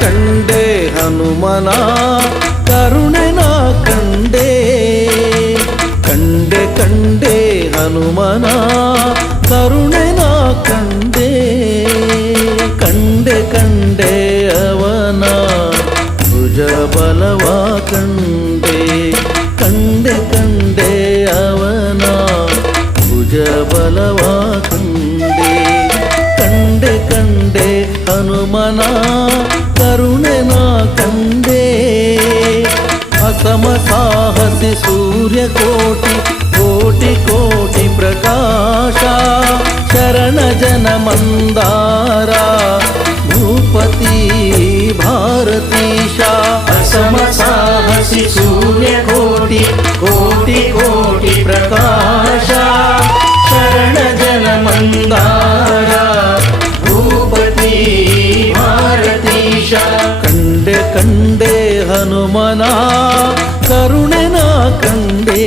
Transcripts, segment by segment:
ಕಂಡೆ ಹನುಮನ ಕರುಣೆ ನಾ ಕಂಡೆ ಕಂಡೆ ಕಂಡೆ ಹನುಮನ ಕರುಣೆ ನಾ ಕಂಡೆ ಕಂಡೆ ಕಂಡೆ ಅವನ ಭುಜ ಬಲವ ಕಂಡೆ ಕಂಡೆ ಕಂಡೆ ಅವನ ಭುಜ ಬಲವ ಕಂಡೆ ಕಂಡೆ ಕಂಡೆ ಹನುಮನ ಕರುಣೆ ನಾ ಕಂಡೆ ಅಸಮ ಸಾಹಸಿ ಸೂರ್ಯ ಕೋಟಿ ಕೋಟಿ ಕೋಟಿ ಪ್ರಕಾಶ ಶರಣ ಜನ ಮಂದಾರ ಭೂಪತಿ ಭಾರತೀಶ ಅಸಮ ಸಾಹಸಿ ಸೂರ್ಯ ಕೋಟಿ ಕೋಟಿ ಕೋಟಿ ಪ್ರಕಾಶ ಶರಣ ಜನ ಮಂದಾರ ಭೂಪತಿ ಭಾರತೀಶ ಕಂಡೆ ಕಂಡೆ ಹನುಮನ ಕರುಣೆ ನಾ ಕಂಡೆ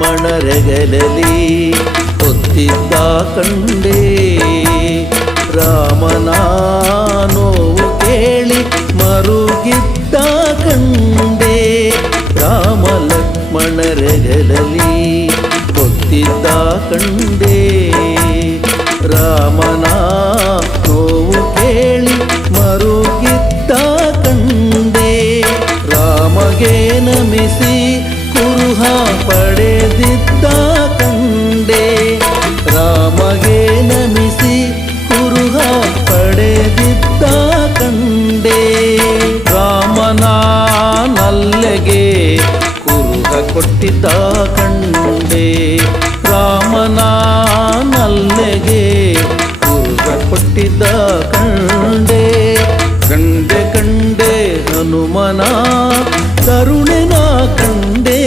ಲಕ್ಷ್ಮಣರೆಗಲಲಿ ಹೊತ್ತಿದ್ದ ಕಂಡೆ ರಾಮನ ನೋವು ಕೇಳಿ ಮರುಗಿದ್ದ ಕಂಡೆ ರಾಮ ಲಕ್ಷ್ಮಣರೆಗಲಲಿ ಹೊತ್ತಿದ್ದ ಕಂಡೆ ರಾಮನ ನೋವು ಕೇಳಿ ಮರುಗಿದ್ದ ಕಂಡೆ ರಾಮಗೆ ನಮಿಸಿ ಕುರುಹ ಪಡೆದಿದ್ದ ಕಂಡೆ ರಾಮಗೆ ನಮಿಸಿ ಕುರುಹ ಪಡೆದಿದ್ದ ಕಂಡೆ ರಾಮನ ನಲ್ಲೆಗೆ ಕುರುಹ ಕೊಟ್ಟಿದ್ದ ಕಂಡೆ ರಾಮನ ನಲ್ಲೆಗೆ ಕುರುಹ ಕೊಟ್ಟಿದ್ದ ಕಂಡೆ ಕಂಡೆ ಕಂಡೆ ಹನುಮನ ಕರುಣೆ ನಾ ಕಂಡೆ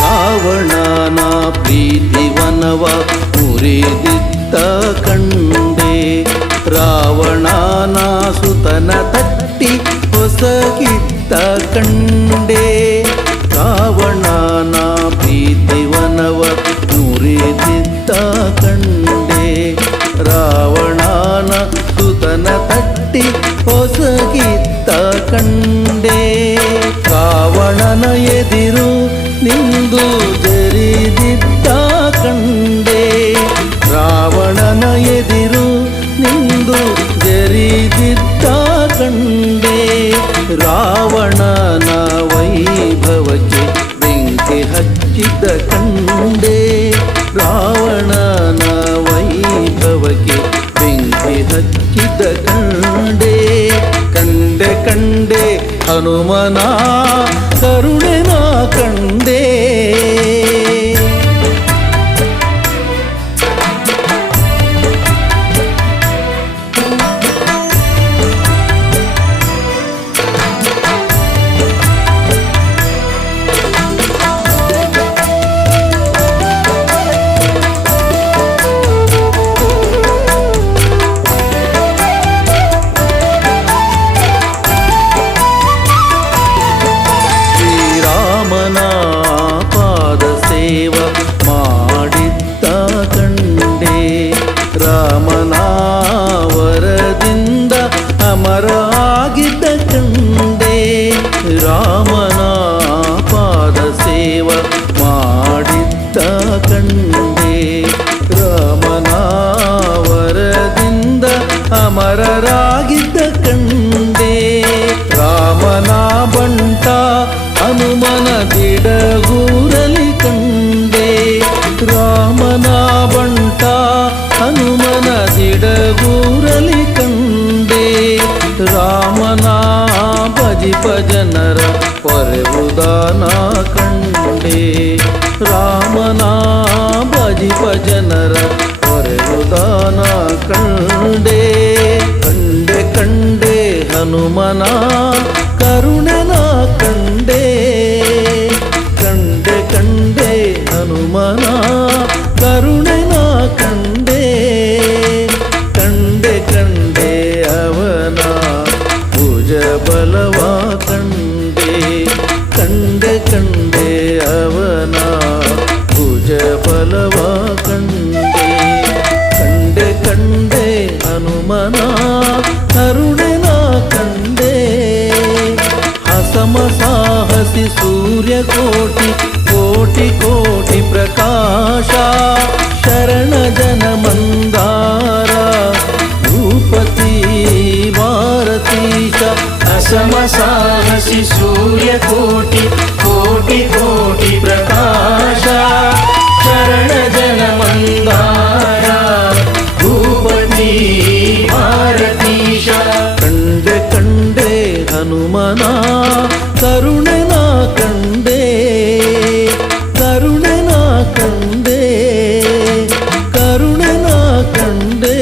ರಾವಣನ ಪ್ರೀತಿವನವ ಮುರಿದಿದ್ದ ಕಂಡೆ ರಾವಣನ ಸುತನ ತಟ್ಟಿ ಹೊಸಗಿದ್ದ ಕಂಡೆ ರಾವಣನ ಪ್ರೀತಿವನವ ಮುರಿದಿದ್ದ ಕಂಡೆ ರಾವಣನ ಸುತನ ತಟ್ಟಿ ಹೊಸಗಿದ್ದ ಕಂಡೆ ರಾವಣನ ಎದಿರು ನಿಂದು ಜರಿದಿದ್ದ ಕಂಡೆ ರಾವಣನ ಎದಿರು ನಿಂದು ಜರಿದಿದ್ದ ಕಂಡೆ ರಾವಣನ ವೈಭವಕ್ಕೆ ಬೆಂಕಿ ಹಚ್ಚಿದ್ದ ಕಂಡೆ ರಾವಣನ ವೈಭವಕ್ಕೆ ಬೆಂಕಿ ಹಚ್ಚಿದ್ದ ಕಂಡೆ ಕಂಡೆ ಕಂಡೆ ಹನುಮನ ಕರುಣೆ ನಾ ಕಂಡೆ ಕಣ್ಣಲ್ಲಿ ಕಂಡೆ ರಾಮನ ಭಜಿಪ ಜನರ ಪೊರೆವುದಾನ ಕಂಡೆ ರಾಮನ ಭಜಿಪ ಜನರ ಪೊರೆವುದಾನ ಕಂಡೆ ಕಂಡೆ ಕಂಡೆ ಹನುಮನ ಕರುಣನ ಕಂಡೆ ಕಂಡೆ ಕಂಡೆ ಹನುಮನ ಕರುಣನ ಕಂಡೆ ಕಂಡೆ ಕಂಡೆ ಅವನ ಭುಜ ಬಲವ ಕಂಡೆ ಕಂಡೆ ಕಂಡೆ ಅವನ ಭುಜ ಬಲವ ಕಂಡೆ ಕಂಡೆ ಕಂಡೆ ಹನುಮನ ಕರುಣನ ಕಂಡೆ ಹಸಮ ಸಾಹಸಿ ಸೂರ್ಯಕೋಟಿ ಕೋಟಿ ಕೋಟಿ ಪ್ರಕಾಶ ಶರಣ ಜನ ಮಂದಾರ ಭೂಪತಿ ಭಾರತೀಶ ಅಸಮ ಸಾಹಸಿ ಸೂರ್ಯಕೋಟಿ ಕೋಟಿ ಕೋಟಿ ಪ್ರಕಾಶ ಶರಣ ಜನ ಮಂದಾರ ಭೂಪತಿ ಭಾರತೀಶ ಕಂಡೆ ಕಂಡೆ ಹನುಮನ ಕರುಣನ ಕಂಡೆ ಕರುಣನ ಕಂಡೆ ಕರುಣನ ಕಂಡೆ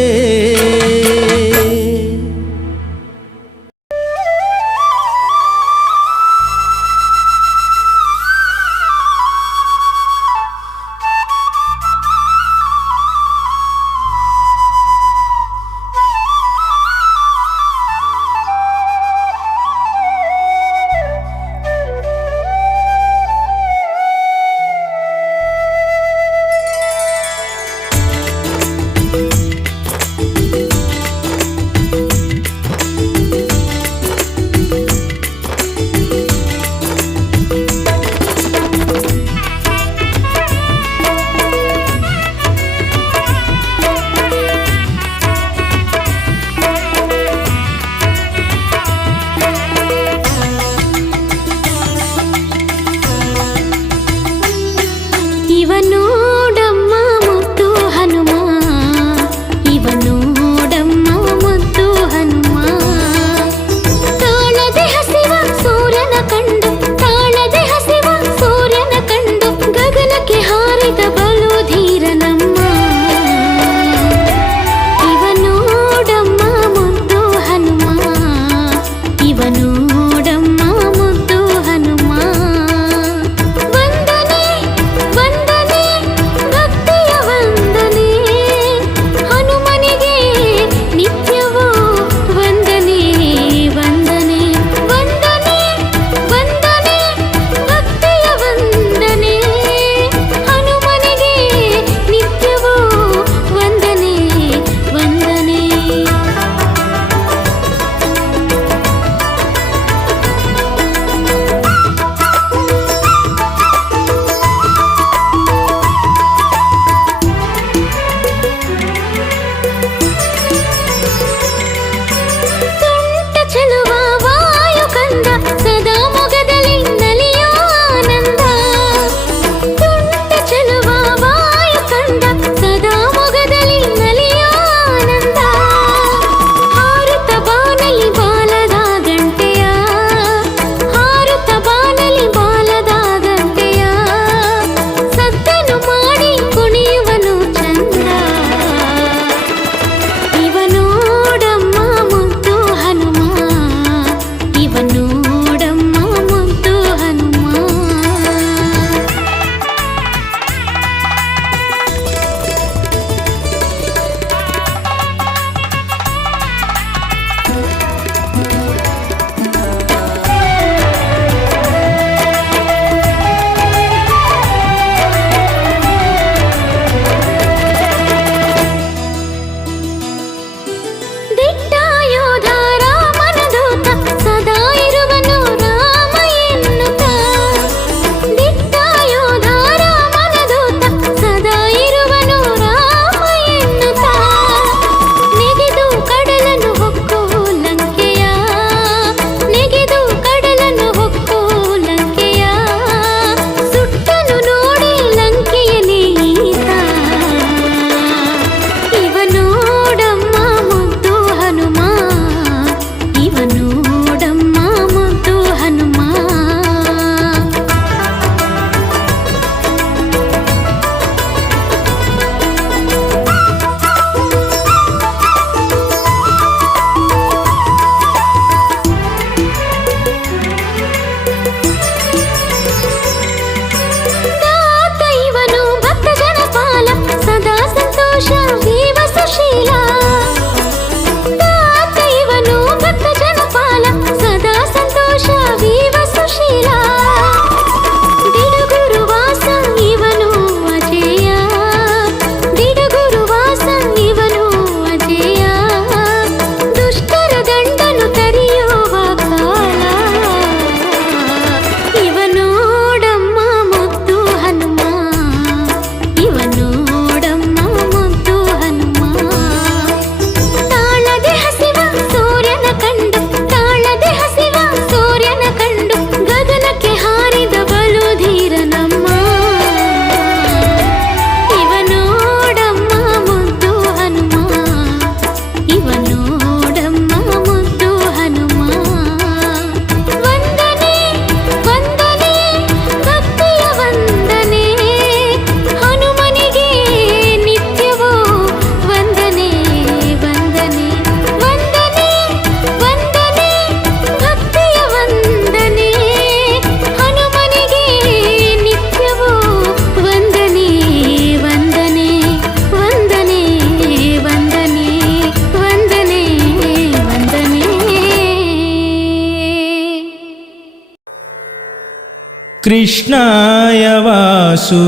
कृष्णाय वासुदेवाय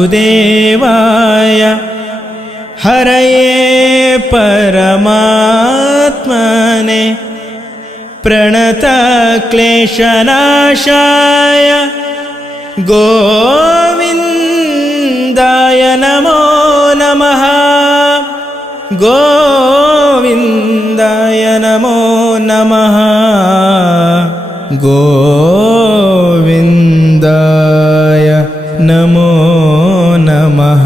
हरये परमात्मने प्रणतक्लेशनाशाय गोविन्दाय नमो नमः गोविन्दाय नमो नमः गोविन्दाय नमो नमः।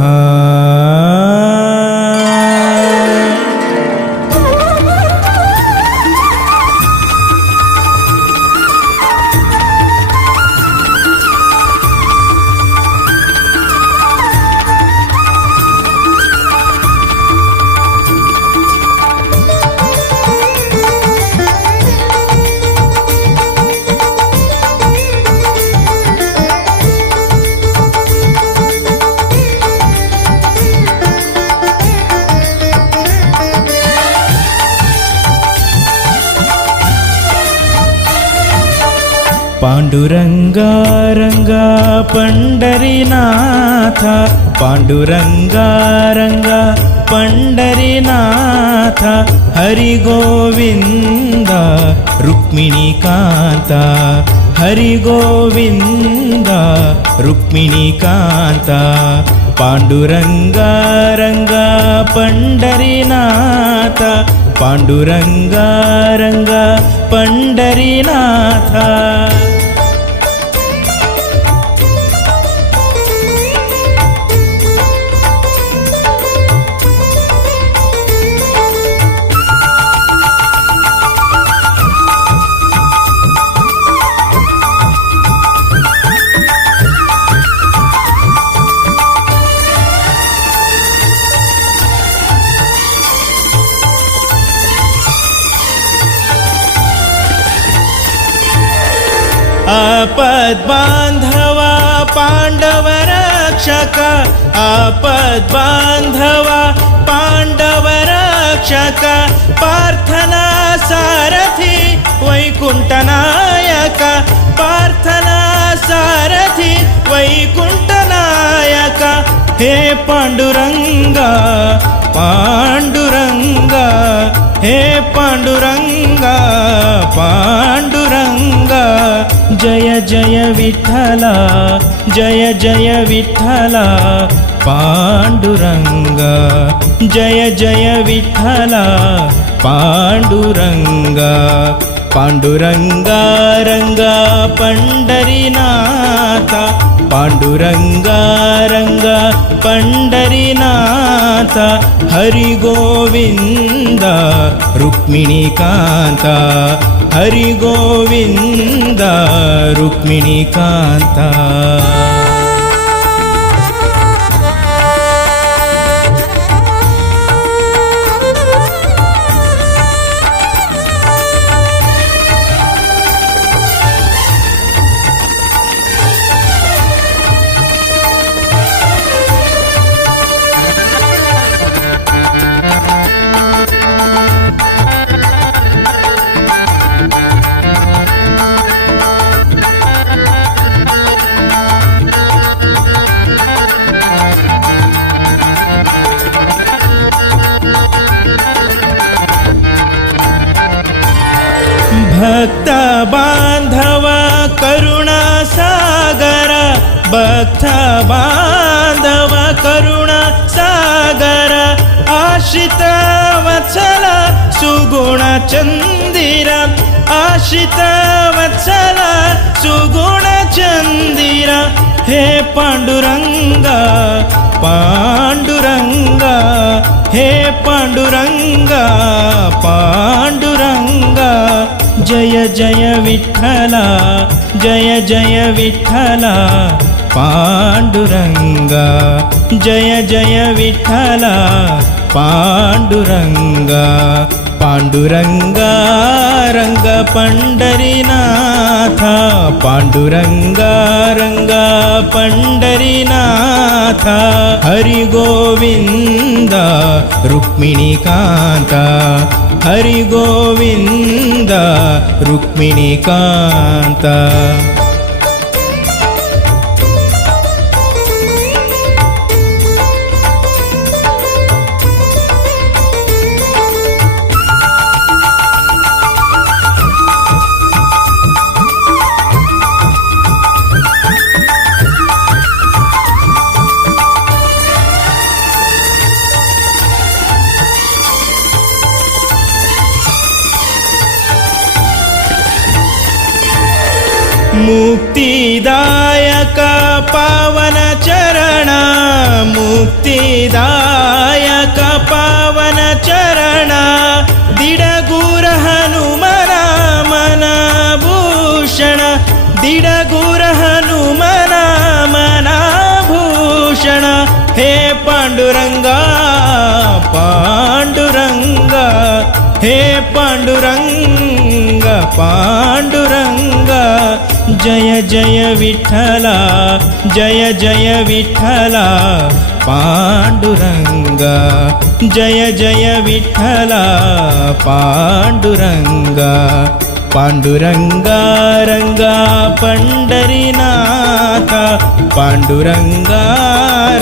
पांडुरंगा रंगा पंढरीनाथ पांडुरंगा रंगा पंढरीनाथ हरि गोविंद रुक्मिणीकांत हरि गोविंद रुक्मिणीकांत पांडुरंगा रंगा पंढरीनाथ पांडुरंगा रंगा पंढरीनाथ। आपद्बांधवा पांडव रक्षक आपद्बांधवा पांडव रक्षक पार्थना सारथी वैकुंठनायक पार्थना सारथी वैकुंठनायक हे पांडुरंगा पांडुरंगा हे पांडुरंगा पांडुरंगा जय जय विठ्ठला जय जय विठ्ठला पांडुरंगा जय जय विठ्ठला पांडुरंगा पांडुरंगा रंगा पंढरीनाथ पांडुरंगा रंगा पंढरीनाथ हरि गोविंद रुक्मिणीकांत हरि गोविंद रुक्मिणीकांत। भक्त बांधव करुणा सागर भक्त बांधव करुणा सागर आश्रित वत्सल सुगुण चंदिर आश्रित वत्सल सुगुण चंदिर हे पांडुरंगा पांडुरंगा हे पांडुरंगा पांडुरंगा जय जय विठ्ठला जय जय विठ्ठला पांडुरंगा जय जय विठ्ठला पांडुरंगा पांडुरंगा रंग पंढरीनाथ पांडुरंगा रंगा पंढरीनाथ हरि गोविंद रुक्मिणीकांत हरि गोविंद रुक्मिणीकांत। ಮುಕ್ತಿದಾಯಕ ಪಾವನ ಚರಣ, ಮುಕ್ತಿದಾಯಕ ಪಾವನ ಚರಣ, ದಿಡಗೂರ ಹನುಮನ ಮನಭೂಷಣ, ದಿಡಗೂರ ಹನುಮನ ಮನಭೂಷಣ. ಹೇ ಪಾಂಡುರಂಗ ಪಾಂಡುರಂಗ, ಹೇ ಪಾಂಡುರಂಗ ಪಾಂಡುರಂಗ. ಜಯ ಜಯ ವಿಠಲ, ಜಯ ಜಯ ವಿಠಲ ಪಾಂಡುರಂಗ, ಜಯ ಜಯ ವಿಠಲ ಪಾಂಡುರಂಗ. ಪಾಂಡುರಂಗ ರಂಗ ಪಂಡರಿನಾಥ, ಪಾಂಡುರಂಗ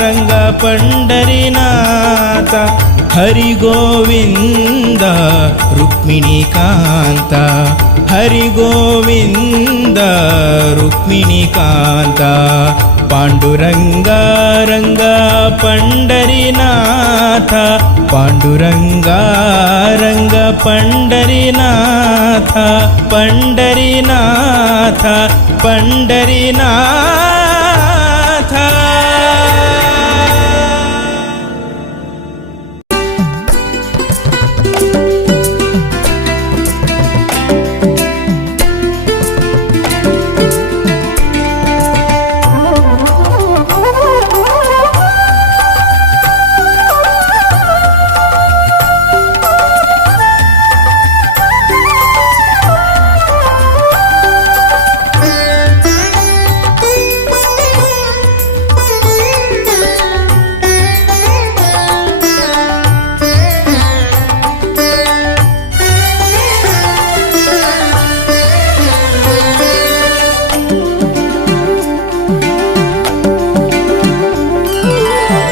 ರಂಗ ಪಂಡರಿನಾಥ. ಹರಿ ಗೋವಿಂದ ರುಕ್ಮಿಣೀಕಾಂತ, ಹರಿ ಗೋವಿಂದ ರುಕ್ಮಿಣೀಕಾಂತ. ಪಾಂಡುರಂಗ ರಂಗ ಪಂಡರಿನಾಥ, ಪಾಂಡುರಂಗ ರಂಗ ಪಂಡರಿನಾಥ, ಪಂಡರಿನಾಥ ಪಂಡರಿನಾಥ.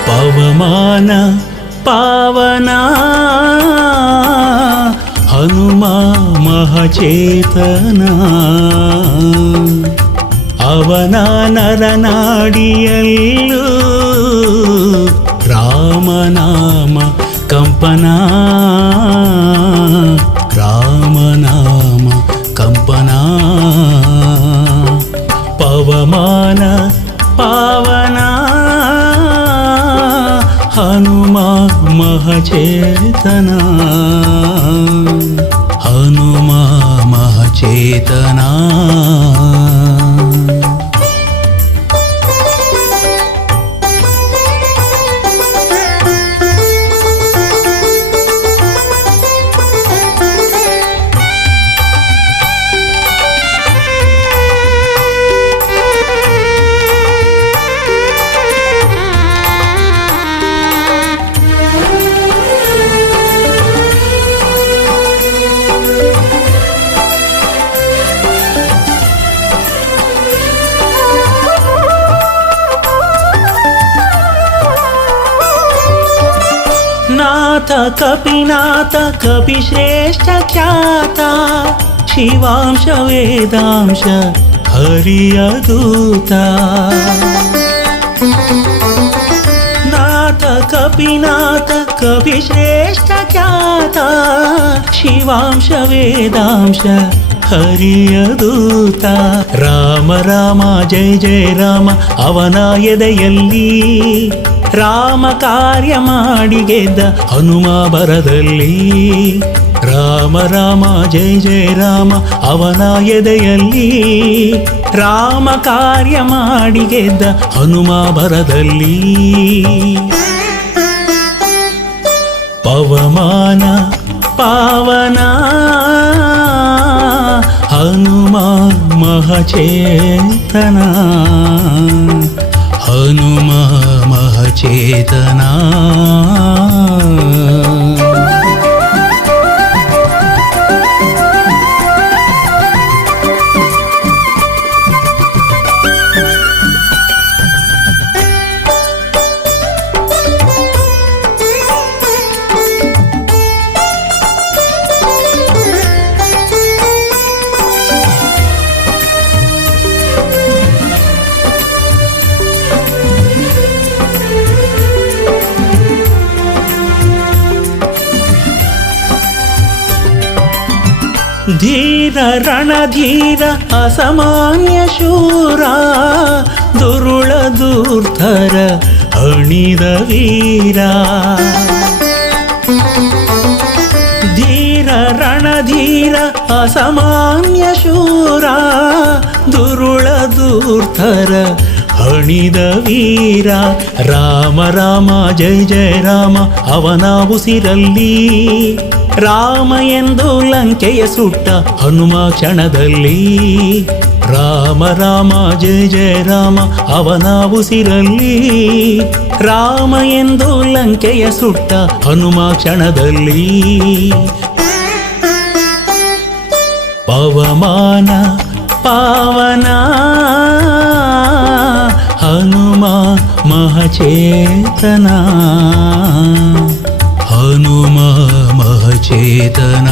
ಪವಮಾನ ಪಾವನಾ ಹನುಮಾ ಮಹಚೇತನ, ಅವನ ನರನಾಡಿಯಲ್ಲೂ ರಾಮನಾಮ ಕಂಪನ, ರಾಮನಾಮ ಕಂಪನ. ಪವಮಾನ ಪಾವನ ಹನುಮಾ ಮಹಚೇತನ, ಹನುಮಾ ಮಹಚೇತನ. ನಾಥ ಕಪಿನಾಥ ಕಪಿಶ್ರೇಷ್ಠ ಖ್ಯಾತ, ಶಿವಾಂಶ ವೇದಾಂಶ ಹರಿಯ ದೂತ. ನಾಥ ಕಪಿನಾಥ ಕಪಿಶ್ರೇಷ್ಠ ಖ್ಯಾತ, ಶಿವಾಂಶ ವೇದಾಂಶ ಹರಿಯ ದೂತ. ರಾಮ ರಾಮ ಜಯ ಜಯ ರಾಮ ಅವನ ಎದೆಯಲ್ಲಿ, ರಾಮ ಕಾರ್ಯ ಮಾಡಿ ಗೆದ್ದ ಹನುಮ ಬರದಲ್ಲಿ. ರಾಮ ರಾಮ ಜಯ ಜಯ ರಾಮ ಅವನ ಎದೆಯಲ್ಲಿ, ರಾಮ ಕಾರ್ಯ ಮಾಡಿ ಗೆದ್ದ ಹನುಮ ಬರದಲ್ಲಿ. ಪವಮಾನ ಪಾವನ ಹನುಮ ಮಹಚೇತನ, ಹನುಮ ಮಹಚೇತನ. ಧೀರ ರಣಧೀರ ಅಸಾಮಾನ್ಯ ಶೂರ ದುರುಳ ಧೂರ್ತರ ಅಣಿದ ವೀರ ಧೀರ ರಣಧೀರ ಅಸಾಮಾನ್ಯ ಶೂರ ದುರುಳ ಧೂರ್ತರ ಹಣಿದ ವೀರ ರಾಮ ರಾಮ ಜಯ ಜಯ ರಾಮ ಅವನ ಉಸಿರಲ್ಲಿ ರಾಮ ಎಂದು ಲಂಕೆಯ ಸುಟ್ಟ ಹನುಮ ಕ್ಷಣದಲ್ಲಿ ರಾಮ ರಾಮ ಜಯ ಜಯ ರಾಮ ಅವನ ಉಸಿರಲ್ಲಿ ರಾಮ ಎಂದು ಲಂಕೆಯ ಸುಟ್ಟ ಹನುಮ ಕ್ಷಣದಲ್ಲಿ ಪವಮಾನ ಪಾವನ ಹನುಮ ಮಹಚೇತನ ಹನುಮ ಮಹಚೇತನ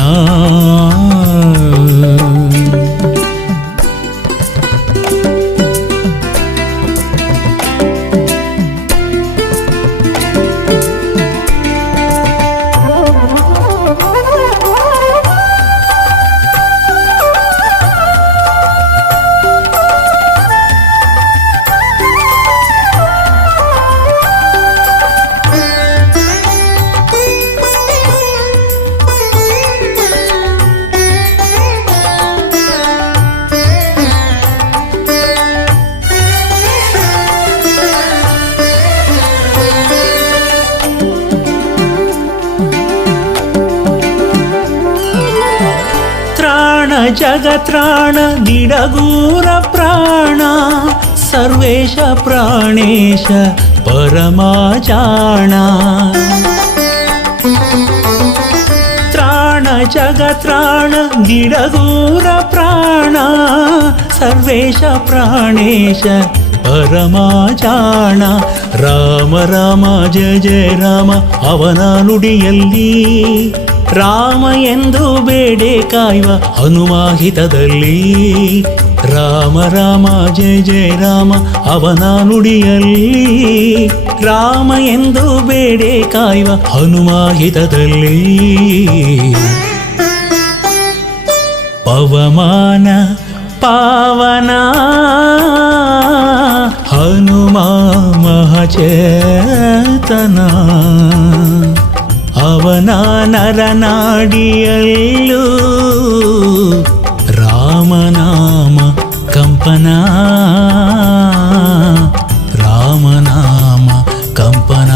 ಜಗತ್ರಾಣ ಗಿಡಗೂರ ಪ್ರಾಣ ಸರ್ವೇಶ ಪ್ರಾಣೇಶ ಪರಮಾಚಾಣ ತ್ರಾಣ ಜಗತ್ರಾಣ ಗಿಡಗೂರ ಪ್ರಾಣ ಸರ್ವೇಶ ಪ್ರಾಣೇಶ ಪರಮಾಚಾಣ ರಾಮ ರಾಮ ಜಯ ಜಯ ರಾಮ ಅವನ ನುಡಿಯಲ್ಲಿ ರಾಮ ಎಂದು ಬೇಡೆ ಕಾಯುವ ಹನುಮಾಹಿತದಲ್ಲಿ ರಾಮ ರಾಮ ಜಯ ಜಯ ರಾಮ ಅವನ ನುಡಿಯಲ್ಲಿ ರಾಮ ಎಂದು ಬೇಡೆ ಕಾಯುವ ಹನುಮಾಹಿತದಲ್ಲಿ ಪವಮಾನ ಪಾವನ ಹನುಮ ಮಹಚೇತನ ಅವನ ನರನಾಡಿಯಲ್ಲೂ ರಾಮನಾಮ ಕಂಪನ ರಾಮನಾಮ ಕಂಪನ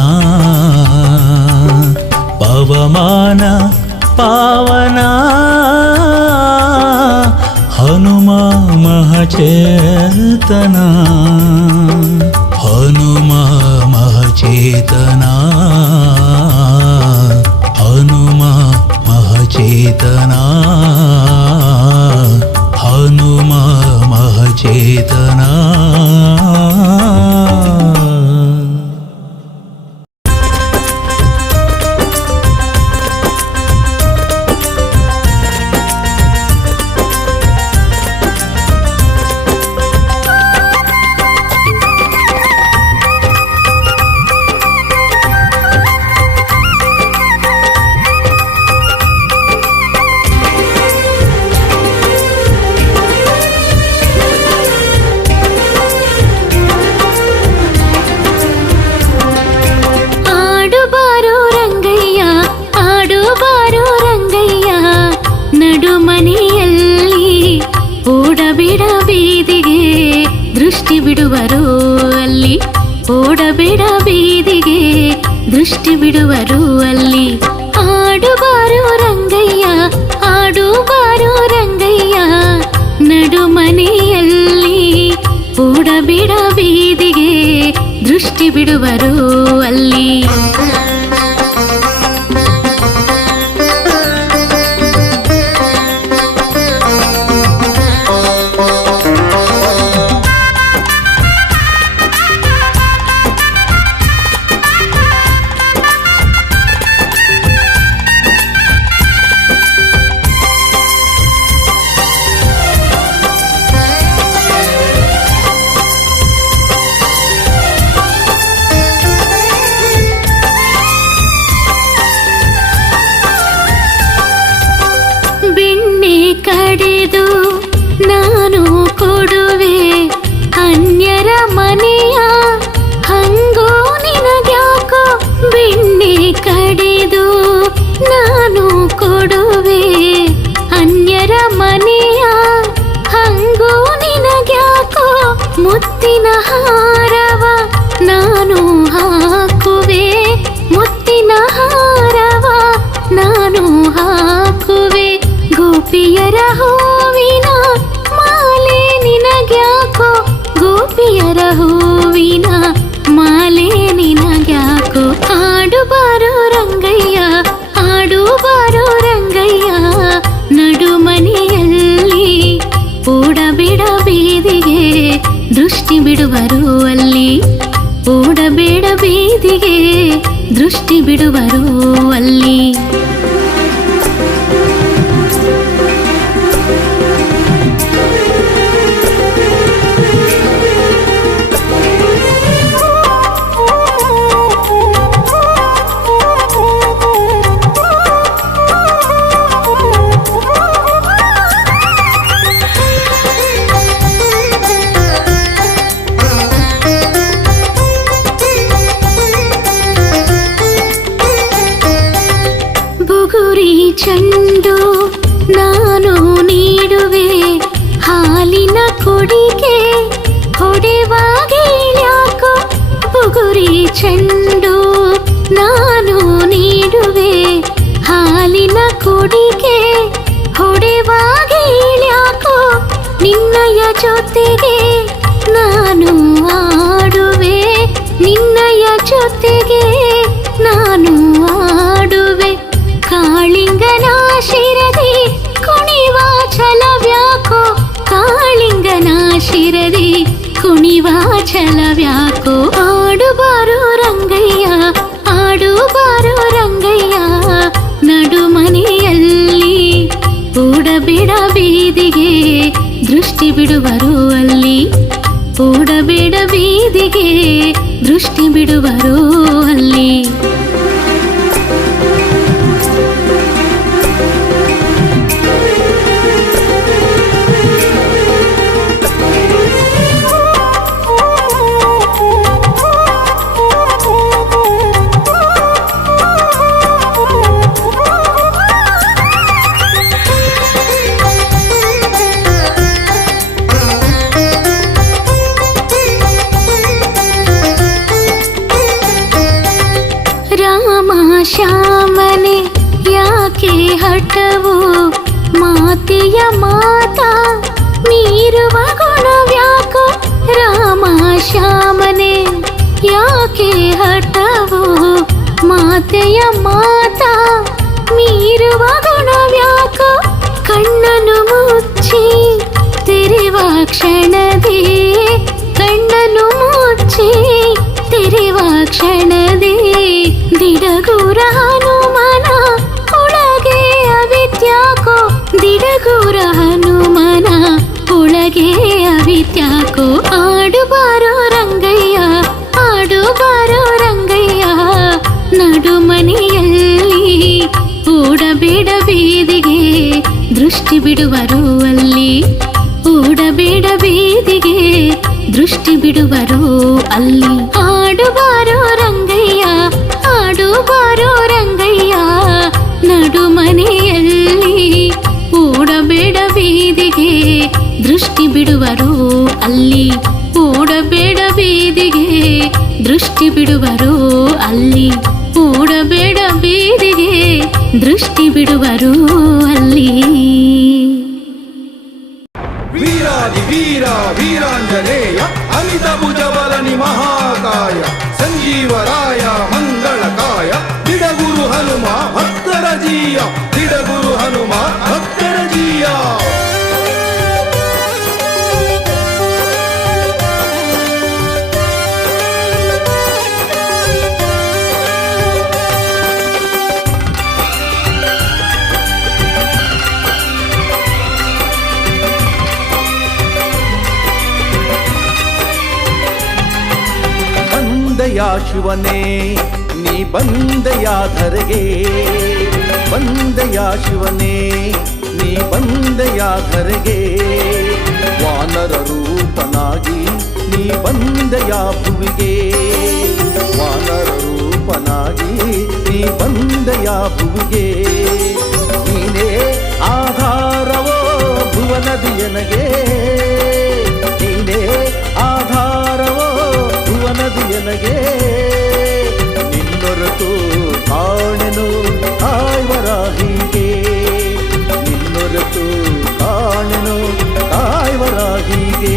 ಪವಮಾನ ಪಾವನ ಹನುಮ ಮಹಚೇತನ ಹನುಮ ಮಹಚೇತನ ಹನುಮ ಮಹಚೇತನ ಹನುಮ ಮಹಚೇತನ ದೃಷ್ಟಿ ಬಿಡುವರು ಅಲ್ಲಿ ಓಡಬೇಡ ಬೀದಿಗೆ ದೃಷ್ಟಿ ಬಿಡುವರು ಅಲ್ಲಿ ಆಡುಬಾರು ರಂಗಯ್ಯ ಆಡುಬಾರು ರಂಗಯ್ಯ ನಡು ಮನೆಯಲ್ಲಿ ಓಡಬೇಡ ಬೀದಿಗೆ ದೃಷ್ಟಿ ಬಿಡುವರು ಅಲ್ಲಿ ಕಡೆದು ನಾನು ಕೊಡುವೆ ಅನ್ಯರ ಮನೆಯ ಹಂಗೋ ನಿನಗ್ಯಾಕೋ ಬೆಣ್ಣೆ ಕಡೆದು ನಾನು ಕೊಡುವೆ ಅನ್ಯರ ಮನೆಯ ಹಂಗೋ ನಿನಗ್ಯಾಕೋ ಮುತ್ತಿನ ಹಾರವ ನಾನು ಹಾಕುವೆ ಮುತ್ತಿನ ಹಾರವ ನಾನು ಹಾಕುವೆ ಗೋಪಿಯರ ಹೂವಿನ ಮಾಲೆ ನಿನಗ್ಯಾಕೋ ಗೋಪಿಯರ ಹೂವಿನ ಮಾಲೆ ನಿನಗ್ಯಾಕೋ ಆಡು ಬಾರೋ ರಂಗಯ್ಯ ಆಡು ಬಾರೋ ರಂಗಯ್ಯ ನಡು ಮನೆಯಲ್ಲಿ ಓಡಬೇಡ ಬೀದಿಗೆ ದೃಷ್ಟಿ ಬಿಡುವರು ಅಲ್ಲಿ ಓಡಬೇಡ ಬೀದಿಗೆ ದೃಷ್ಟಿ ಬಿಡುವರು ಅಲ್ಲಿ ಬುಗುರಿ ಚೆಂಡು ನಾನು ನೀಡುವೆ ಹಾಲಿನ ಕೊಡಿಗೆ ಹೊಡೆವಾಗೇಳ್ಯಾಕೋ ಬುಗುರಿ ಚೆಂಡು ನಾನು ನೀಡುವೆ ಹಾಲಿನ ಕೊಡಿಗೆ ಹೊಡೆವಾಗೇಳ್ಯಾಕೋ ನಿನ್ನಯ ಜೊತೆಗೆ ನಾನು ಆಡುವೆ ನಿನ್ನಯ ಜೊತೆಗೆ ನಾನು ಆಡುವೆ ಕಾಳಿಂಗನ ಶಿರದಿ ಕುಣಿವ ಛಲವ್ಯಾಕೋ ಕಾಳಿಂಗನ ಶಿರದಿ ಕುಣಿವ ಛಲವ್ಯಾಕೋ ಆಡು ಬಾರೋ ರಂಗಯ್ಯ ಆಡು ಬಾರೋ ರಂಗಯ್ಯ ನಡು ಮನೆಯಲ್ಲಿ ಓಡಬೇಡ ಬೀದಿಗೆ ದೃಷ್ಟಿ ಬಿಡುವರು ಅಲ್ಲಿ ಓಡಬೇಡ ಬೀದಿಗೆ ದೃಷ್ಟಿ ಬಿಡುವರು ಅಲ್ಲಿ ಶ್ಯಾಮನೆ ಯಾಕೆ ಹಠವು ಮಾತೆಯ ಮಾತಾ ಮೀರುವ ಗುಣವ್ಯಾಕೋ ರಾಮ ಶ್ಯಾಮನೆ ಯಾಕೆ ಹಠವು ಮಾತೆಯ ಮಾತಾ ಮೀರುವ ಗುಣವ್ಯಾಕೋ ಕಣ್ಣನು ಮುಚ್ಚಿ ತೆರೆವ ಕ್ಷಣದೇ ಕಣ್ಣನು ಮುಚ್ಚಿ ತೆರೆವ ಕ್ಷಣದೇ ದಿಡಗೂರ ಹನುಮನ ಒಳಗೆ ಅವಿತ್ಯಾಕೋ ದಿಡಗೂರ ಹನುಮನ ಒಳಗೆ ಅವಿತ್ಯಾಕೋ ಆಡು ಬಾರೋ ರಂಗಯ್ಯ ಆಡು ಬಾರೋ ರಂಗಯ್ಯ ನಡು ಮನೆಯಲ್ಲಿ ಓಡಬೇಡ ಬೀದಿಗೆ ದೃಷ್ಟಿ ಬಿಡುವರು ಅಲ್ಲಿ ಓಡಬೇಡ ಬೀದಿಗೆ ದೃಷ್ಟಿ ಬಿಡುವರು ಅಲ್ಲಿ ಆಡು ಬಾರೋ ರಂಗಯ್ಯ ಆಡು ಬಾರೋ ರಂಗಯ್ಯ ನಡು ಮನೆಯಲ್ಲಿ ಓಡಬೇಡ ಬೀದಿಗೆ ದೃಷ್ಟಿ ಬಿಡುವರು ಅಲ್ಲಿ ಓಡಬೇಡ ಬೀದಿಗೆ ದೃಷ್ಟಿ ಬಿಡುವರು ಅಲ್ಲಿ ಓಡಬೇಡ ಬೀದಿಗೆ ದೃಷ್ಟಿ ಬಿಡುವರು ಅಲ್ಲಿ ವೀರಾದಿ ವೀರ ವೀರಾಂಜನೇಯ ಅಮಿತ ಭುಜಬಲನಿ ಮಹಾಕಾಯ ಸಂಜೀವರಾಯ ಮಂಗಳಕಾಯ ದಿಡಗುರು ಹನುಮ ಭಕ್ತರ ಜೀಯ ದಿಡಗುರು ಹನುಮ ಭಕ್ತರ ಜೀಯ ಬಂದೆಯ ಶಿವನೇ ನೀ ಬಂದೆಯ ಧರೆಗೆ ಬಂದೆಯ ಶಿವನೇ ನೀ ಬಂದೆಯ ಧರೆಗೆ ವಾನರ ರೂಪನಾಗಿ ನೀ ಬಂದೆಯ ಭುವಿಗೆ ವಾನರ ರೂಪನಾಗಿ ನೀ ಬಂದೆಯ ಭುವಿಗೆ ನೀನೇ ಆಧಾರವೋ ಭುವನದಿಯನಗೆ ನೀನೇ ಆಧಾರವೋ ಭುವನದಿಯನಗೆ ನಿನ್ನೊರತು ಕಾಣೆನು ಕಾಯ್ವರಾಹಿಗೆ ನಿನ್ನೊರತು ಕಾಣೆನು ಕಾಯ್ವರಾಹಿಗೆ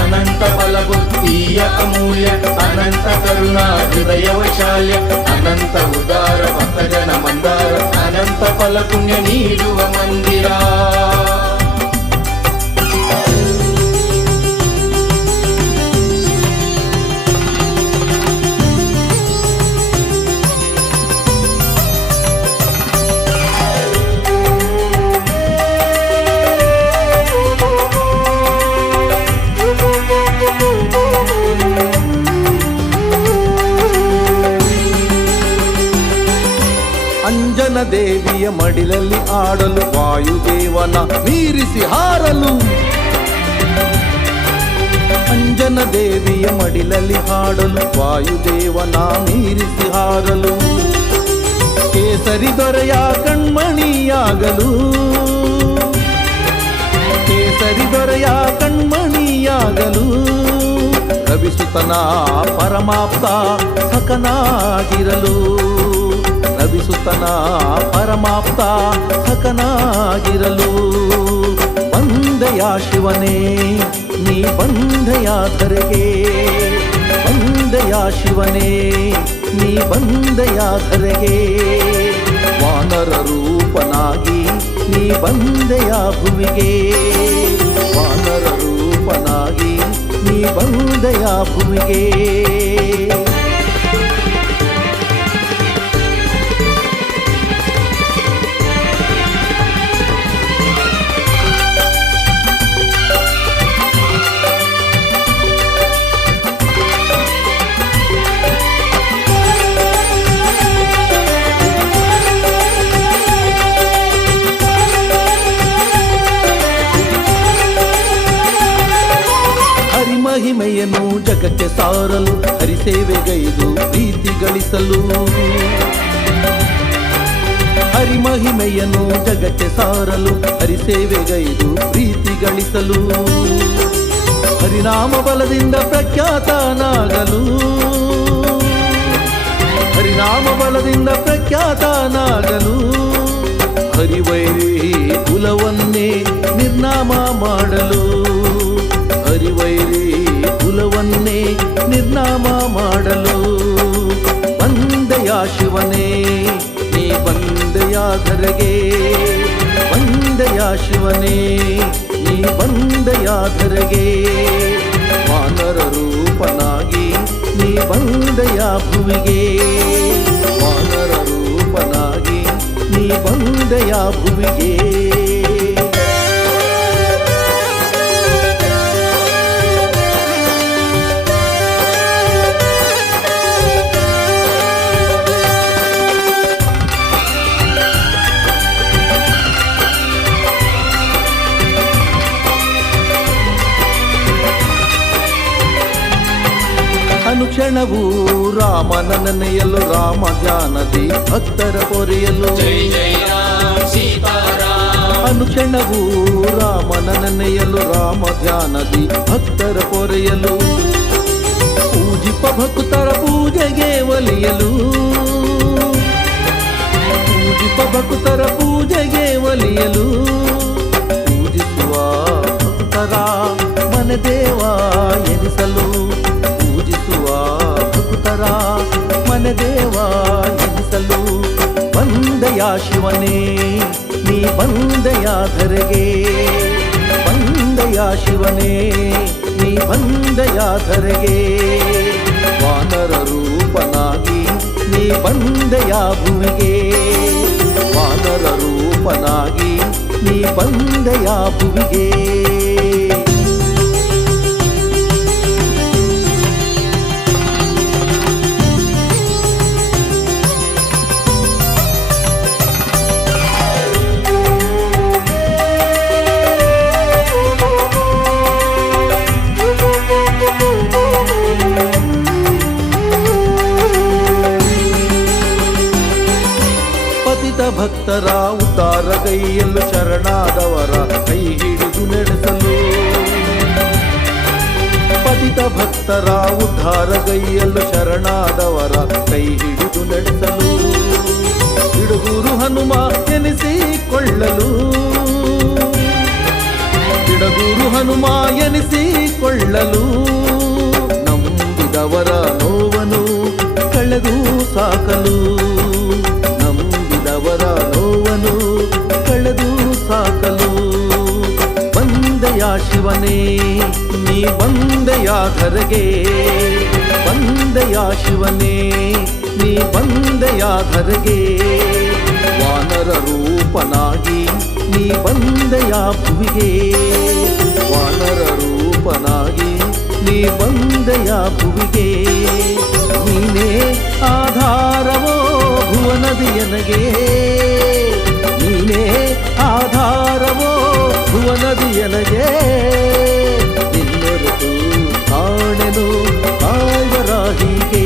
ಅನಂತ ಬಲಬುದ್ಧಿಯ ಅಮೂಲ್ಯ ಅನಂತ ಕರುಣಾ ಹೃದಯ ವೈಶಾಲ್ಯ ಅನಂತ ಉದಾರ ಭಕ್ತಜನ ಮಂದಾರ ಅನಂತ ಫಲ ಪುಣ್ಯ ನೀಡುವ ಮಂದಿರ ಅಂಜನ ದೇವಿಯ ಮಡಿಲಲ್ಲಿ ಆಡಲು ವಾಯುದೇವನ ಮೀರಿಸಿ ಹಾರಲು ಅಂಜನ ದೇವಿಯ ಮಡಿಲಲ್ಲಿ ಹಾಡಲು ವಾಯುದೇವನ ಮೀರಿಸಿ ಹಾರಲು ಕೇಸರಿ ದೊರೆಯ ಕಣ್ಮಣಿಯಾಗಲು ಕೇಸರಿ ದೊರೆಯ ಕಣ್ಮಣಿಯಾಗಲು ರವಿಸುತನ ಪರಮಾಪ್ತ ಸಖನಾಗಿರಲು ರವಿಸುತನ ಪರಮಾಪ್ತ ಸಖನಾಗಿರಲು ಬಂದೆಯ ಶಿವನೇ ನೀ ಬಂದೆಯ ಧರೆಗೆ ಬಂದೆಯ ಶಿವನೇ ನೀ ಬಂದೆಯ ಧರೆಗೆ ವಾನರ ರೂಪನಾಗಿ ನೀ ಬಂದೆಯ ಭುವಿಗೆ ವಾನರ ರೂಪನಾಗಿ ನೀ ಬಂದೆಯ ಭುವಿಗೆ ಮಹಿಮೆಯನ್ನು ಜಗಕ್ಕೆ ಸಾರಲು ಹರಿಸೇವೆಗೈದು ಪ್ರೀತಿ ಗಳಿಸಲು ಹರಿಮಹಿಮೆಯನ್ನು ಜಗಕ್ಕೆ ಸಾರಲು ಹರಿಸೇವೆಗೈದು ಪ್ರೀತಿ ಗಳಿಸಲು ಹರಿನಾಮ ಬಲದಿಂದ ಪ್ರಖ್ಯಾತನಾಗಲು ಹರಿನಾಮ ಬಲದಿಂದ ಪ್ರಖ್ಯಾತನಾಗಲು ಹರಿವೈರಿ ಕುಲವನ್ನೇ ನಿರ್ನಾಮ ಮಾಡಲು ಹರಿವೈರಿ ಕುಲವನ್ನೇ ನಿರ್ನಾಮ ಮಾಡಲು ಬಂದೆಯ ಶಿವನೇ ನೀ ಬಂದೆಯ ಧರೆಗೆ ಬಂದೆಯ ಶಿವನೇ ನೀ ಬಂದೆಯ ಧರೆಗೆ ವಾನರ ರೂಪನಾಗಿ ನೀ ಬಂದೆಯ ಭುವಿಗೆ ವಾನರ ರೂಪನಾಗಿ ನೀ ಬಂದೆಯ ಭುವಿಗೆ ಅನುಕ್ಷಣವೂ ರಾಮನ ನೆನೆಯಲು ರಾಮ ಧ್ಯಾನದಿ ಭಕ್ತರ ಪೊರೆಯಲು ಅನುಕ್ಷಣವೂ ರಾಮನ ನೆನೆಯಲು ರಾಮ ಧ್ಯಾನದಿ ಭಕ್ತರ ಪೊರೆಯಲು ಪೂಜಿಪ ಭಕ್ತರ ಪೂಜೆಗೆ ಒಲಿಯಲು ಪೂಜಿಪ ಭಕ್ತರ ಪೂಜೆಗೆ ಒಲಿಯಲು ಪೂಜಿಸುವ ಭಕ್ತರ ಮನದೇವ ಎನಿಸಲು ಪೂಜಿಸುವ ಭಕ್ತರ ಮನದೇವ ಎನಿಸಲು ಬಂದೆಯ ಶಿವನೇ ನೀ ಬಂದೆಯ ಧರೆಗೆ ಬಂದೆಯ ಶಿವನೇ ನೀ ಬಂದೆಯ ಧರೆಗೆ ವಾನರ ರೂಪನಾಗಿ ನೀ ಬಂದೆಯ ಭುವಿಗೆ ವಾನರ ರೂಪನಾಗಿ ನೀ ಬಂದೆಯ ಭುವಿಗೆ ಭಕ್ತರ ಉದ್ಧಾರಗೈಯಲು ಶರಣಾದವರ ಕೈ ಹಿಡಿದು ನಡೆಸಲು ಪತಿತ ಭಕ್ತರ ಉದ್ಧಾರಗೈಯಲು ಶರಣಾದವರ ಕೈ ಹಿಡಿದು ನಡೆಸಲು ಬಿಡುಗೂರು ಹನುಮ ಎನಿಸಿಕೊಳ್ಳಲು ಬಿಡಗೂರು ಹನುಮ ಎನಿಸಿಕೊಳ್ಳಲು ನಂಬಿದವರ ನೋವನು ಕಳೆದು ಸಾಕಲು ನಂಬಿದವರ ನೋವನು ಕಳೆದು ಸಾಕಲು ಬಂದೆಯ ಶಿವನೇ ನೀ ಬಂದೆಯ ಧರೆಗೆ ಬಂದೆಯ ಶಿವನೇ ನೀ ಬಂದೆಯ ಧರೆಗೆ ವಾನರ ರೂಪನಾಗಿ ನೀ ಬಂದೆಯ ಭುವಿಗೆ ವಾನರ ರೂಪನಾಗಿ ನೀ ಬಂದೆಯ ಭುವಿಗೆ ನೀನೇ ಆಧಾರವೋ ಭುವನದಿಯನಗೆ ನೀನೇ ಆಧಾರವೋ ಭುವನದಿಯನಗೆ ನಿನ್ನೊರೆತು ಕಾಣೆನು ಕಾಯ್ವರಾಹಿಗೆ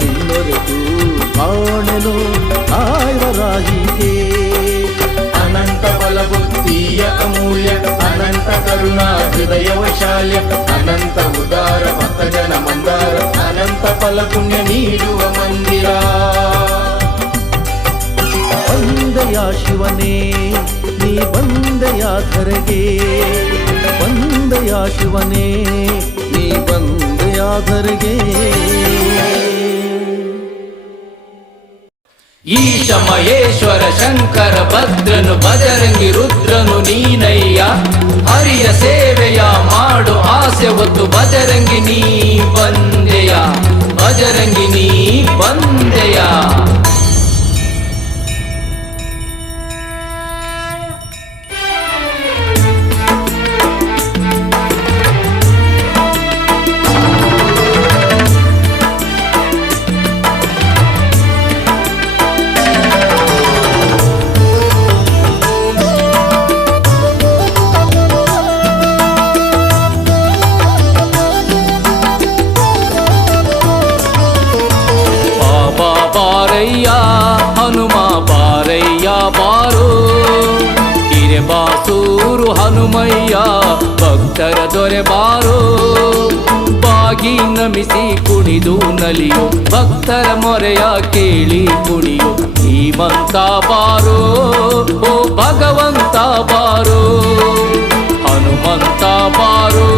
ನಿನ್ನೊರೆತು ಕಾಣೆನು ಕಾಯ್ವರಾಹಿಗೆ ಅನಂತ ಬಲಬುದ್ಧಿಯ ಅಮೂಲ್ಯ ಅನಂತ ಕರುಣಾ ಹೃದಯ ವೈಶಾಲ್ಯ ಅನಂತ ಉದಾರ ಭಕ್ತಜನ ಮಂದಾರ ಅನಂತ ಫಲ ಪುಣ್ಯ ನೀಡುವ ಮಂದಿರ ಬಂದೆಯ ಶಿವನೇ ನೀ ಬಂದೆಯ ಧರೆಗೆ ಬಂದೆಯ ಶಿವನೇ ನೀ ಬಂದೆಯ ಧರೆಗೆ ಈಶ ಮಹೇಶ್ವರ ಶಂಕರ ಭದ್ರನು ಬಜರಂಗಿ ರುದ್ರನು ನೀನಯ್ಯ ಹರಿಯ ಸೇವೆಯ ಮಾಡು ಆಸೆ ಹೊತ್ತು ಬಜರಂಗಿ ನೀ ಬಂದೆಯ ಬಜರಂಗಿ ನೀ ಬಂದೆಯ ಬಾರಯ್ಯ ಹನುಮ ಬಾರಯ್ಯ ಬಾರೋ ಹಿರೆ ಬಾಸೂರು ಹನುಮಯ್ಯ ಭಕ್ತರ ದೊರೆ ಬಾರೋ ಬಾಗಿ ನಮಿಸಿ ಕುಣಿದು ನಲಿಯೋ ಭಕ್ತರ ಮೊರೆಯ ಕೇಳಿ ಕುಣಿಯೋ ಧೀಮಂತ ಬಾರೋ ಓ ಭಗವಂತ ಬಾರೋ ಹನುಮಂತ ಬಾರೋ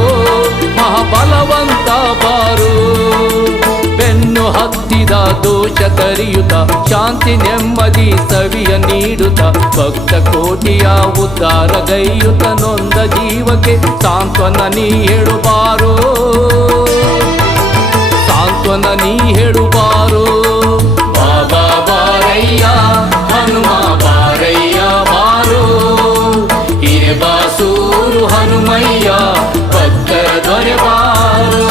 ಮಹಾಬಲವಂತ ಬಾರೋ ಬೆನ್ನು ಹತ್ತಿದ ದೋಷ ತರಿಯುತ್ತ ಶಾಂತಿ ನೆಮ್ಮದಿ ಸವಿಯ ನೀಡುತ್ತ ಭಕ್ತ ಕೋಟಿಯ ಉದ್ಧಾರಗೈಯುತ್ತ ನೊಂದ ಜೀವಕ್ಕೆ ಸಾಂತ್ವನ ನೀ ಹೇಳುಬಾರೋ ಸಾಂತ್ವನ ನೀ ಹೇಳುಬಾರೋ ಬಾಬಾ ಬಾರಯ್ಯ ಹನುಮ ಬಾರಯ್ಯ ಬಾರೋ ಹಿರೆ ಬಾಸೂರು ಹನುಮಯ್ಯ ಭಕ್ತರ ದೊರೆ ಬಾರೋ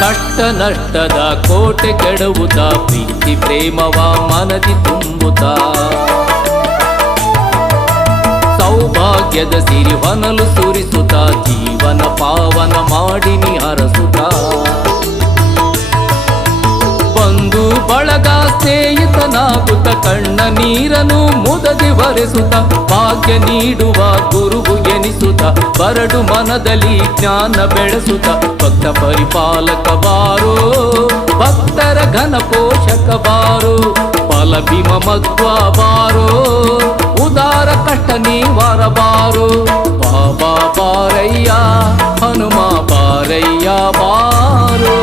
ಕಷ್ಟ ನಷ್ಟದ ಕೋಟೆ ಕೆಡವುತ್ತ ಪ್ರೀತಿ ಪ್ರೇಮವ ಮನದಿ ತುಂಬುತ್ತ ಸೌಭಾಗ್ಯದ ಸಿರಿ ಹೊನಲು ಸುರಿಸುತ್ತ ಜೀವನ ಪಾವನ ಮಾಡಿ ನೀ ಹರಸುತ್ತ ಬಂಧು ಬಳಗ ಸ್ನೇಹಿತನಾಗುತ್ತ ಕಣ್ಣ ನೀರನು ಮುದದಿ ಬರೆಸುತ್ತ ಭಾಗ್ಯ ನೀಡುವ ಗುರುವು ಎನಿಸುತ್ತ ಬರಡು ಮನದಲ್ಲಿ ಜ್ಞಾನ ಬೆಳೆಸುತ್ತ ಭಕ್ತ ಪರಿಪಾಲಕ ಬಾರೋ ಭಕ್ತರ ಘನ ಪೋಷಕ ಬಾರೋ ಫಲ ಭೀಮ ಮಧ್ವ ಬಾರೋ ಉದಾರ ಕಷ್ಟ ನಿವಾರ ಬಾರೋ ಬಾಬಾ ಬಾರಯ್ಯ ಹನುಮ ಬಾರಯ್ಯ ಬಾರೋ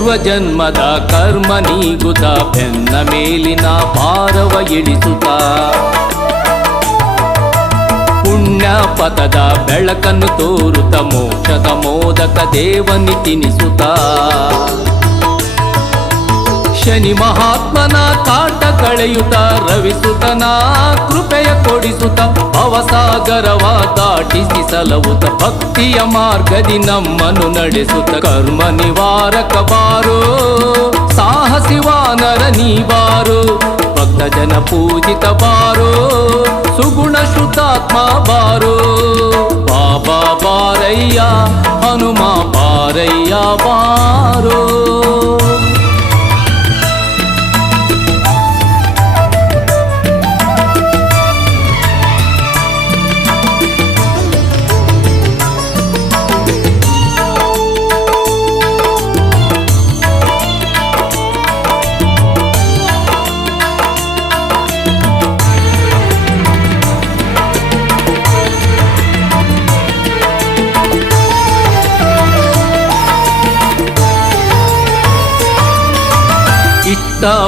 ಪೂರ್ವ ಜನ್ಮದ ಕರ್ಮ ನೀಗುತ್ತ ಬೆನ್ನ ಮೇಲಿನ ಭಾರವ ಇಳಿಸುತ್ತ ಪುಣ್ಯ ಪದದ ಬೆಳಕನ್ನು ತೋರುತ್ತ ಮೋಕ್ಷದ ಮೋದಕ ದೇವನಿ ತಿನಿಸುತ್ತ ಶನಿ ಮಹಾತ್ಮನ ಕಾಟ ಕಳೆಯುತ್ತ ರವಿಸುತನ ಕೃಪೆಯ ಕೊಡಿಸುತ್ತ ಭವಸಾಗರವ ದಾಟಿಸಿ ಸಲಹುತ್ತ ಭಕ್ತಿಯ ಮಾರ್ಗದಿ ನಮ್ಮನ್ನು ನಡೆಸುತ್ತ ಕರ್ಮ ನಿವಾರಕ ಬಾರೋ ಸಾಹಸಿವಾನರ ನೀವಾರೋ ಭಕ್ತ ಜನ ಪೂಜಿತ ಬಾರೋ ಸುಗುಣ ಶುದ್ಧಾತ್ಮ ಬಾರೋ ಬಾಬಾ ಬಾರಯ್ಯ ಹನುಮ ಬಾರಯ್ಯ ಬಾರೋ.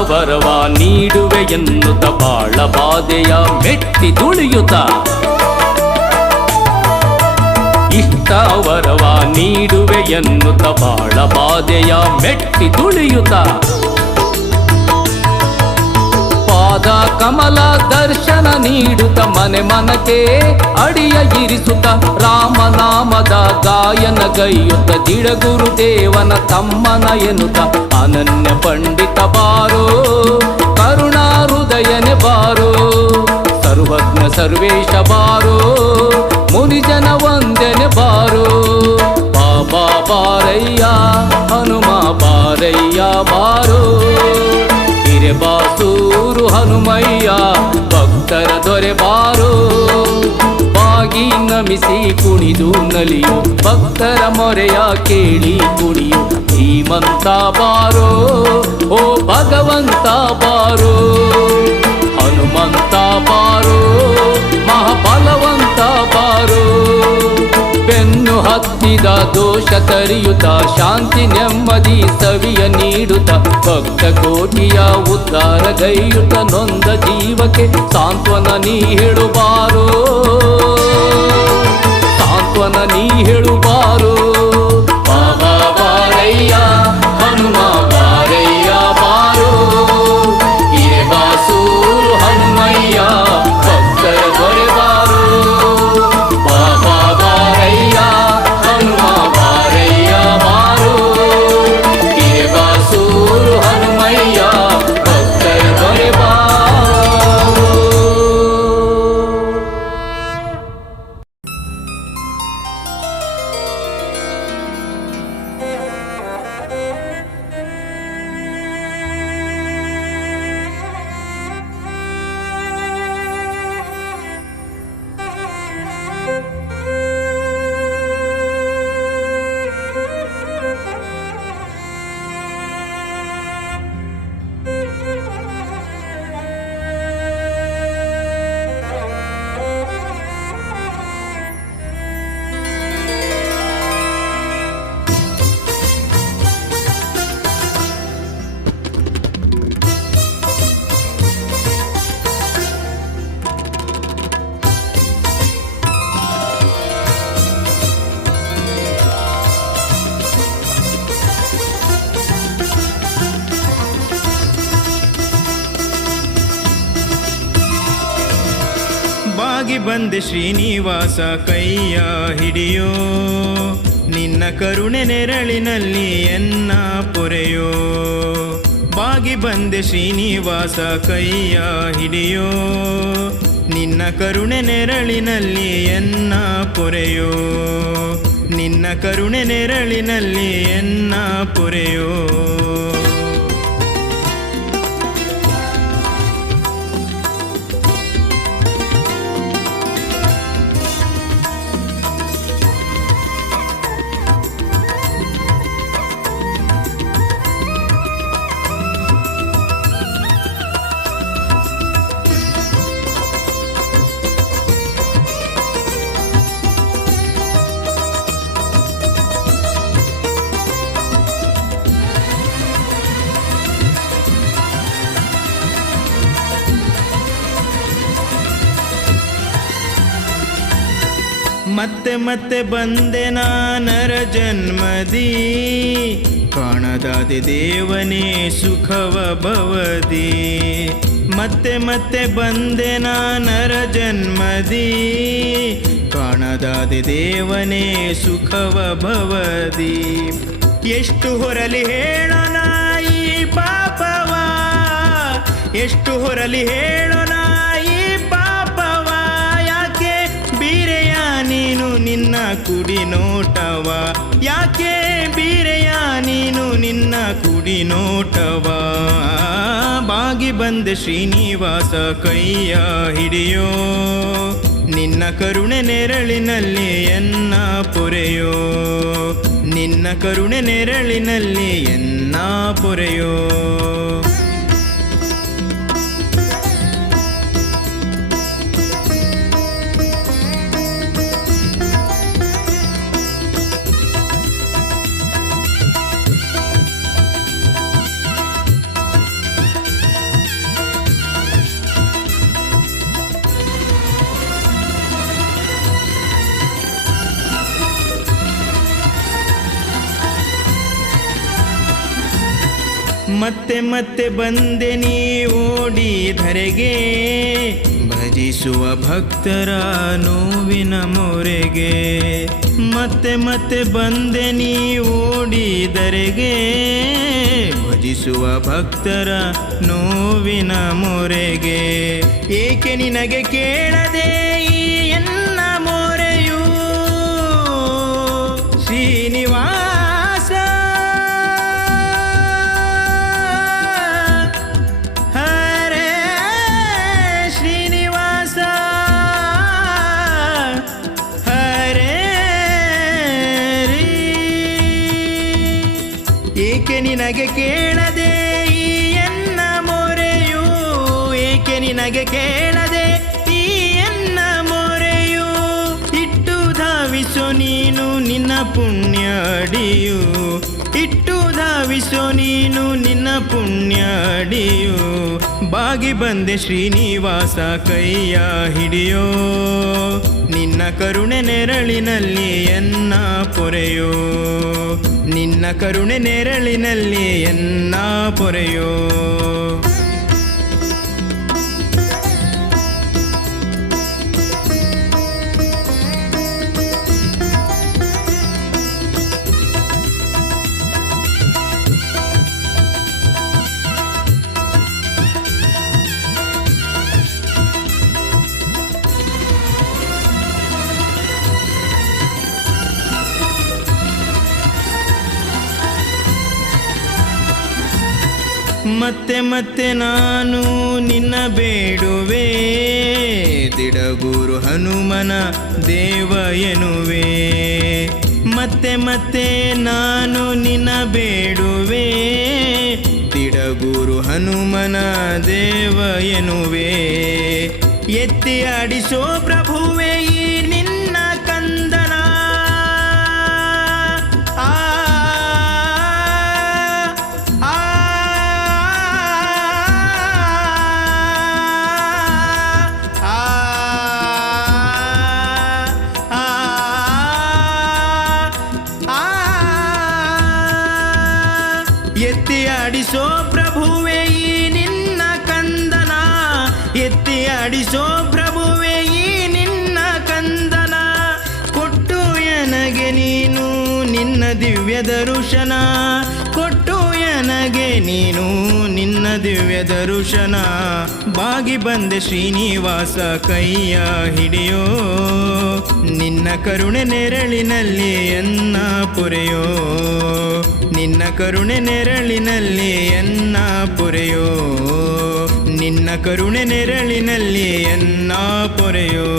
ವರವ ನೀಡುವೆ ಎನ್ನುತ್ತ ಬಾಳ ಬಾಧೆಯ ಮೆಟ್ಟಿ ತುಳಿಯುತ್ತ ಇಷ್ಟ ವರವ ನೀಡುವೆ ಎನ್ನುತ್ತ ಬಾಳ ಬಾಧೆಯ ಮೆಟ್ಟಿ ತುಳಿಯುತ್ತ ಪಾದ ಕಮಲ ದರ್ಶನ ನೀಡುತ್ತ ಮನೆ ಮನಕ್ಕೆ ಅಡಿಯ ಇರಿಸುತ್ತ ರಾಮನಾಮದ ಗಾಯನ ಗೈಯುತ್ತ ದಿಡಗುರು ದೇವನ ತಮ್ಮನ ಎನ್ನುತ್ತ ಅನನ್ಯ ಪಂಡಿತ ಬಾರೋ ಕರುಣಾ ಹೃದಯನೆ ಬಾರೋ ಸರ್ವಜ್ಞ ಸರ್ವೇಶ ಬಾರೋ ಮುನಿಜನ ವಂದನೆ ಬಾರೋ ಬಾಬಾ ಬಾರಯ್ಯ ಹನುಮ ಬಾರಯ್ಯ ಬಾರೋ ಹಿರೇಬಾಸೂರು ಹನುಮಯ್ಯ ಭಕ್ತರ ದೊರೆ ಬಾರೋ ಬಾಗಿ ನಮಿಸಿ ಕುಣಿದು ನಲಿಯು ಭಕ್ತರ ಮೊರೆಯ ಕೇಳಿ ಕುಣಿಯು ಧೀಮಂತ ಬಾರೋ ಓ ಭಗವಂತ ಬಾರೋ ಹನುಮಂತ ಬಾರೋ ಮಹಾಬಲವಂತ ಬಾರೋ ಬೆನ್ನು ಹತ್ತಿದ ದೋಷ ತರಿಯುತ್ತ ಶಾಂತಿ ನೆಮ್ಮದಿ ಸವಿಯ ನೀಡುತ್ತ ಭಕ್ತ ಕೋಟಿಯ ಉದ್ಧಾರ ಗೈಯುತ್ತ ನೊಂದ ಜೀವಕ್ಕೆ ಸಾಂತ್ವನ ನೀ ಹೇಳುಬಾರೋ ಸಾಂತ್ವನ ನೀ ಹೇಳುಬಾರೋ ಬಾಬಾ ಬಾರಯ್ಯ ಹನುಮ ಬಾರಯ್ಯ ಬಾರೋ ಹಿರೇಬಾಸೂರು ಹನುಮಯ್ಯ ಭಕ್ತರ ದೊರೆ ಬಾರೋ ಬಾಬಾ ಬಾರಯ್ಯ ಹನುಮ ಬಾರಯ್ಯ ಬಾರೋ ಹಿರೇಬಾಸೂರು ಹನುಮಯ್ಯ ಭಕ್ತರ ದೊರೆ ಬಾರೋ. ಬಾಗಿ ಬಂದೆ ಶ್ರೀನಿವಾಸ ಕೈಯ ಹಿಡಿಯೋ ನಿನ್ನ ಕರುಣೆ ನೆರಳಿನಲ್ಲಿ ಎನ್ನ ಪೊರೆಯೋ ಬಾಗಿ ಬಂದೆ ಶ್ರೀನಿವಾಸ ಕೈಯ ಹಿಡಿಯೋ ನಿನ್ನ ಕರುಣೆ ನೆರಳಿನಲ್ಲಿ ಎನ್ನ ಪೊರೆಯೋ ನಿನ್ನ ಕರುಣೆ ನೆರಳಿನಲ್ಲಿ ಎನ್ನ ಪೊರೆಯೋ ಮತ್ತೆ ಮತ್ತೆ ಬಂದೆ ನಾನರ ಜನ್ಮದಿ ಕಾಣದಾದೆ ದೇವನೇ ಸುಖವ ಭವದಿ ಮತ್ತೆ ಮತ್ತೆ ಬಂದೆ ನಾನರ ಜನ್ಮದಿ ಕಾಣದಾದೆ ದೇವನೇ ಸುಖವ ಭವದಿ ಎಷ್ಟು ಹೊರಲಿ ಹೇಳೋಣ ಈ ಪಾಪವ ಎಷ್ಟು ಹೊರಲಿ ಹೇಳೋಣ ಈ ಪಾಪವ ಯಾಕೆ ಬೀರೆಯ ನೀನು ನಿನ್ನ ಕುಡಿ ನೋಟವ ಯಾಕೆ ಬೀರೆಯ ನೀನು ನಿನ್ನ ಕುಡಿ ನೋಟವ ಬಾಗಿ ಬಂದೆ ಶ್ರೀನಿವಾಸ ಕೈಯ ಹಿಡಿಯೋ ನಿನ್ನ ಕರುಣೆ ನೆರಳಿನಲ್ಲಿ ಎನ್ನ ಪೊರೆಯೋ ನಿನ್ನ ಕರುಣೆ ನೆರಳಿನಲ್ಲಿ ಎನ್ನ ಪೊರೆಯೋ ಮತ್ತೆ ಮತ್ತೆ ಬಂದೆ ನೀ ಓಡಿ ಧರೆಗೆ ಭಜಿಸುವ ಭಕ್ತರ ನೋವಿನ ಮೊರೆಗೆ ಮತ್ತೆ ಮತ್ತೆ ಬಂದೆ ನೀ ಓಡಿ ಧರೆಗೆ ಭಜಿಸುವ ಭಕ್ತರ ನೋವಿನ ಮೊರೆಗೆ ಏಕೆ ನಿನಗೆ ಕೇಳದೆ ಈ ಎನ್ನ ಮೊರೆಯು ಶ್ರೀನಿವಾಸ ಏಕೆ ನಿನಗೆ ಕೇಳದೆ ಈ ಎನ್ನ ಮೊರೆಯು ಏಕೆ ನಿನಗೆ ಕೇಳದೆ ಈ ಎನ್ನ ಮೊರೆಯು ಇಟ್ಟು ಧಾವಿಸೋ ನೀನು ನಿನ್ನ ಪುಣ್ಯ ಅಡಿಯು ಇಟ್ಟು ಧಾವಿಸೋ ನೀನು ನಿನ್ನ ಪುಣ್ಯ ಅಡಿಯು ಬಾಗಿ ಬಂದೆ ಶ್ರೀನಿವಾಸ ಕೈಯ ಹಿಡಿಯೋ ನಿನ್ನ ಕರುಣೆ ನೆರಳಿನಲ್ಲಿ ಎನ್ನ ಪೊರೆಯೋ ನಿನ್ನ ಕರುಣೆ ನೆರಳಿನಲ್ಲಿ ಎನ್ನ ಪೊರೆಯೋ ಮತ್ತೆ ಮತ್ತೆ ನಾನು ನಿನ್ನ ಬೇಡುವೆ ದಿಡಗೂರು ಹನುಮನ ದೇವ ಎನ್ನುವೆ ಮತ್ತೆ ಮತ್ತೆ ನಾನು ನಿನ್ನ ಬೇಡುವೆ ದಿಡಗೂರು ಹನುಮನ ದೇವ ಎನ್ನುವೆ ಎತ್ತಿ ಆಡಿಸೋ ಪ್ರಭುವೆ ಈ ನಿನ್ನ ಕಂದನ ಎತ್ತಿ ಆಡಿಸೋ ಪ್ರಭುವೆ ಈ ನಿನ್ನ ಕಂದನ ಎತ್ತಿ ಆಡಿಸೋ ಪ್ರಭುವೆ ಈ ನಿನ್ನ ಕಂದನ ಕೊಟ್ಟು ನನಗೆ ನೀನು ನಿನ್ನ ದಿವ್ಯ ದರ್ಶನ ಕೊಟ್ಟು ನನಗೆ ನೀನು ನಿನ್ನ ದಿವ್ಯ ದರ್ಶನ ಬಾಗಿ ಬಂದೆ ಶ್ರೀನಿವಾಸ ಕೈಯ ಹಿಡಿಯೋ ನಿನ್ನ ಕರುಣೆ ನೆರಳಿನಲ್ಲಿ ಎನ್ನ ಪೊರೆಯೋ ನಿನ್ನ ಕರುಣೆ ನೆರಳಿನಲ್ಲಿ ಎನ್ನ ಪೊರೆಯೋ ನಿನ್ನ ಕರುಣೆ ನೆರಳಿನಲ್ಲಿ ಎನ್ನ ಪೊರೆಯೋ